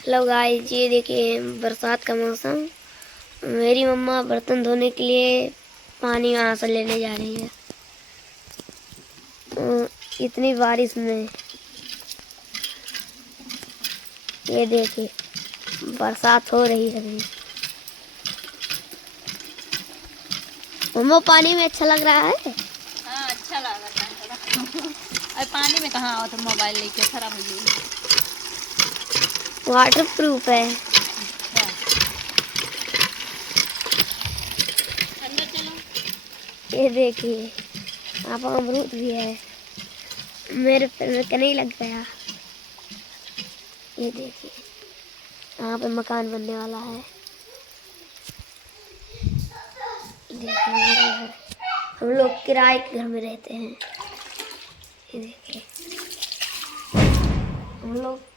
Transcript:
Hello guys, ये देखिए बरसात का मौसम। मेरी मम्मा बर्तन धोने के लिए पानी वहाँ से लेने जा रही है। इतनी बारिश में ये देखिए बरसात हो रही है अभी। मम्मा पानी में अच्छा लग रहा है। हाँ, अच्छा लगा था थोड़ा। अरे पानी में कहाँ आओ तो मोबाइल लेके खराब हो गई। वाटर प्रूफ है। अच्छा, अंदर चलो। ये देखिए यहाँ पर अमरूद भी है। मेरे पैर में नहीं लग गया। ये देखिए यहाँ पे मकान बनने वाला है। देखिए हमारा घर, हम लोग किराए के घर में रहते हैं। ये देखिए हम लोग